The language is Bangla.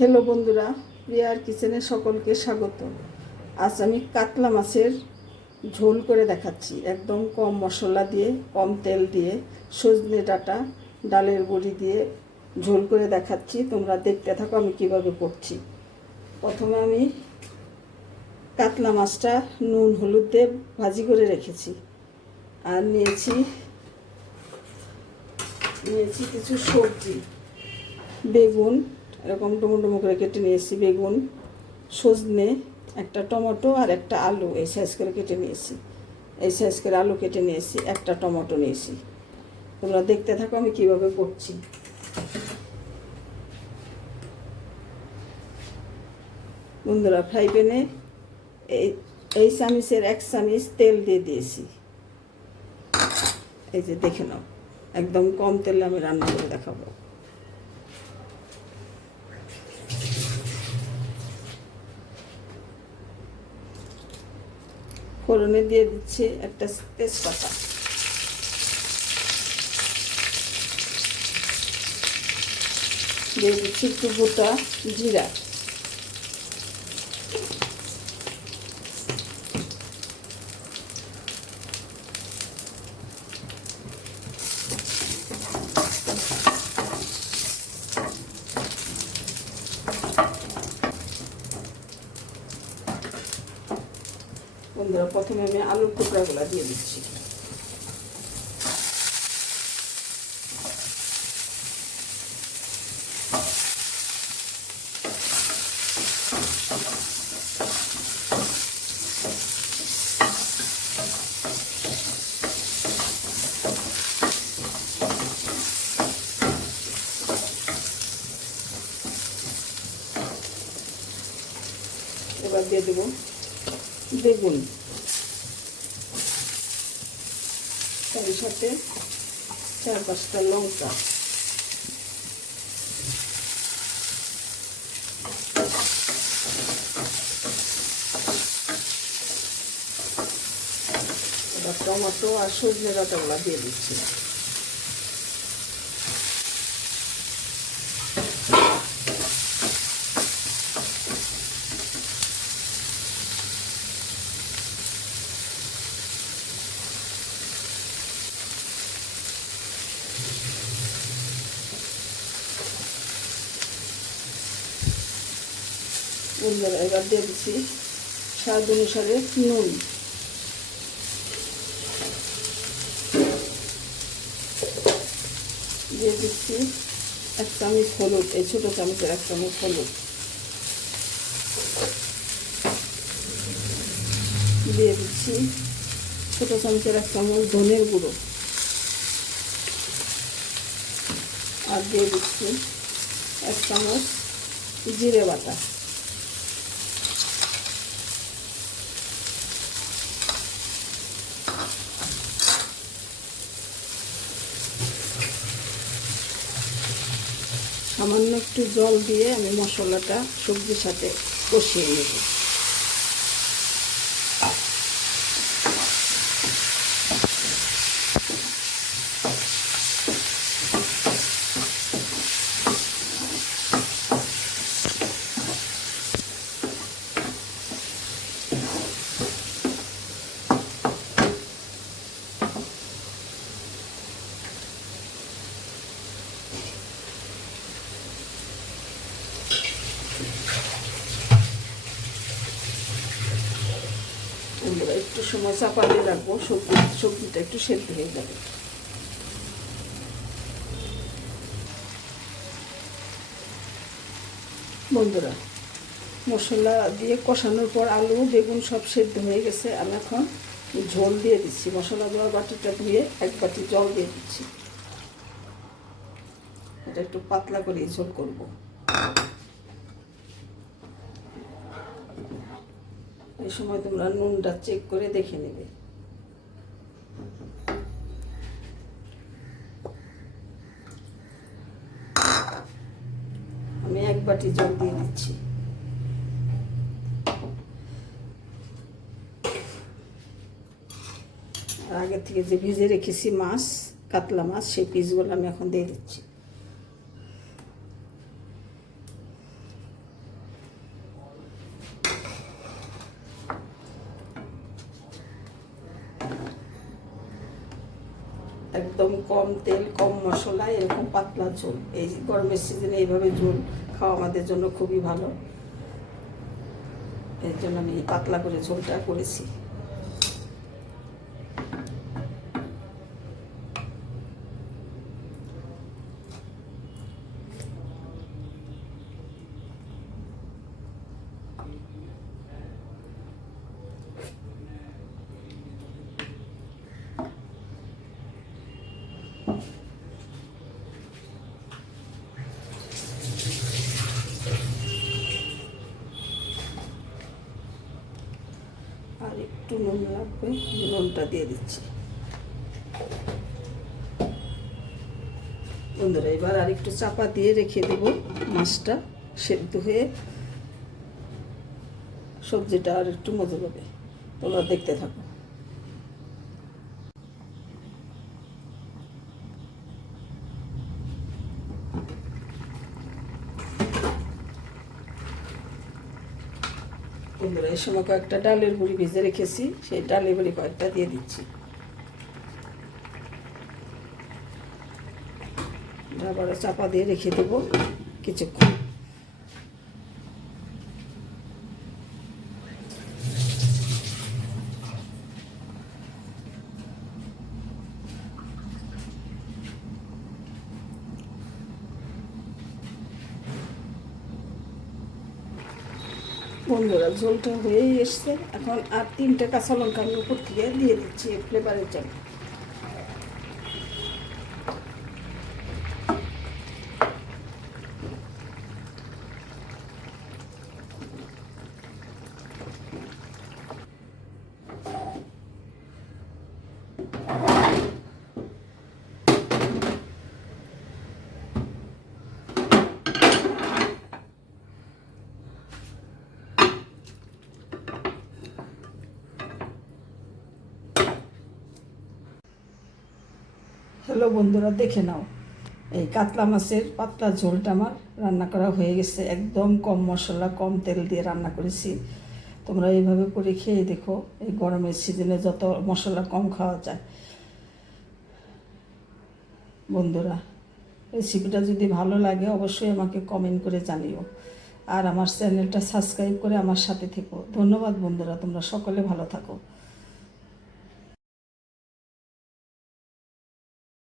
হ্যালো বন্ধুরা, প্রিয়ার কিচেনে সকলকে স্বাগত। আজ আমি কাতলা মাছের ঝোল করে দেখাচ্ছি, একদম কম মশলা দিয়ে, কম তেল দিয়ে, সজনে ডাঁটা, ডালের বড়ি দিয়ে ঝোল করে দেখাচ্ছি। তোমরা দেখতে থাকো আমি কিভাবে করছি। প্রথমে আমি কাতলা মাছটা নুন হলুদ দিয়ে ভাজি করে রেখেছি, আর নিয়েছি কিছু সবজি, বেগুন এরকম ডুমো ডুমো করে কেটে নিয়েছি, বেগুন, সজনে, একটা টমেটো আর একটা আলু এই সাইজ করে কেটে নিয়েছি, এই সাইজ করে আলু কেটে নিয়েছি, একটা টমেটো নিয়েছি। তোমরা দেখতে থাকো আমি কিভাবে করছি। বন্ধুরা, ফ্রাই প্যানে এই চামিচের 1 চামিচ তেল দিয়ে দিয়েছি। এই যে দেখে নাও, একদম কম তেলে আমি রান্না করে দেখাবো। ফোড়নে দিয়ে দিচ্ছি একটা তেজপাতা, দিয়ে দিচ্ছি একটু গোটা জিরা, বন্ধুরা প্রথমে আমি আলুর টুকরাগুলো দিয়ে দিচ্ছি। এবার দিয়ে দেবো বেগুন, তার সাথে 4-5টা লঙ্কা, এবার টমেটো আর সজনে ডাঁটাগুলো দিয়ে দিচ্ছি। বন্ধুরা এবার দিয়ে দিচ্ছি স্বাদ অনুসারে নুন, দিয়ে দিচ্ছি 1 চামচ হলুদ, এই ছোটো চামচের 1 চামচ হলুদ, দিয়ে দিচ্ছি ছোটো চামচের 1 চামচ ধনের গুঁড়ো, আর দিয়ে দিচ্ছি 1 চামচ জিরে বাটা। সামান্য একটু জল দিয়ে আমি মশলাটা সবজির সাথে কষিয়ে নেব। একটু সময় চাপা দিয়ে রাখবো, সবজিটা একটু সেদ্ধ হয়ে যাবে। বন্ধুরা, মশলা দিয়ে কষানোর পর আলু বেগুন সব সেদ্ধ হয়ে গেছে। আমি এখন ঝোল দিয়ে দিচ্ছি, মশলা দেওয়ার বাটিটা ধুয়ে 1 বাটি জল দিয়ে দিচ্ছি। এটা একটু পাতলা করে ঝোল করব। এই সময় তোমরা নুনটা চেক করে দেখে নেবে। আমি 1 বাটি জল দিয়ে দিচ্ছি। আর আগে থেকে যে ভিজে রেখেছি মাছ, কাতলা মাছ, সেই পিসগুলো আমি এখন দিয়ে দিচ্ছি। একদম কম তেল কম মশলা এরকম পাতলা ঝোল। এই গরমের সিজনে এইভাবে ঝোল খাওয়া আমাদের জন্য খুবই ভালো, এর জন্য আমি পাতলা করে ঝোলটা করেছি। আর একটু নুন লাগবে, নুনটা দিয়ে দিচ্ছি। বন্ধুরা এবার আর একটু চাপা দিয়ে রেখে দেব, মাছটা সেদ্ধ হয়ে সবজিটা আর একটু মজা হবে। তোমরা দেখতে থাকো। বন্ধুরা এই সময় কয়েকটা ডালের বড়ি ভেজে রেখেছি, সেই ডালের বড়ি কয়েকটা দিয়ে দিচ্ছি। আবার চাপা দিয়ে রেখে দেব কিছুক্ষণ। বন্ধুরা ঝোলটা হয়েই এসছে, এখন আর 3টে কাঁচা লঙ্কা আমি উপর থেকে দিয়ে দিচ্ছি ফ্লেভারের জন্য। হ্যালো বন্ধুরা, দেখে নাও এই কাতলা মাছের পাতলা ঝোলটা আমার রান্না করা হয়ে গেছে। একদম কম মশলা কম তেল দিয়ে রান্না করেছি। তোমরা এইভাবে করে খেয়ে দেখো, এই গরমের সিজনে যত মশলা কম খাওয়া যায়। বন্ধুরা রেসিপিটা যদি ভালো লাগে অবশ্যই আমাকে কমেন্ট করে জানিও, আর আমার চ্যানেলটা সাবস্ক্রাইব করে আমার সাথে থেকো। ধন্যবাদ বন্ধুরা, তোমরা সকলে ভালো থাকো।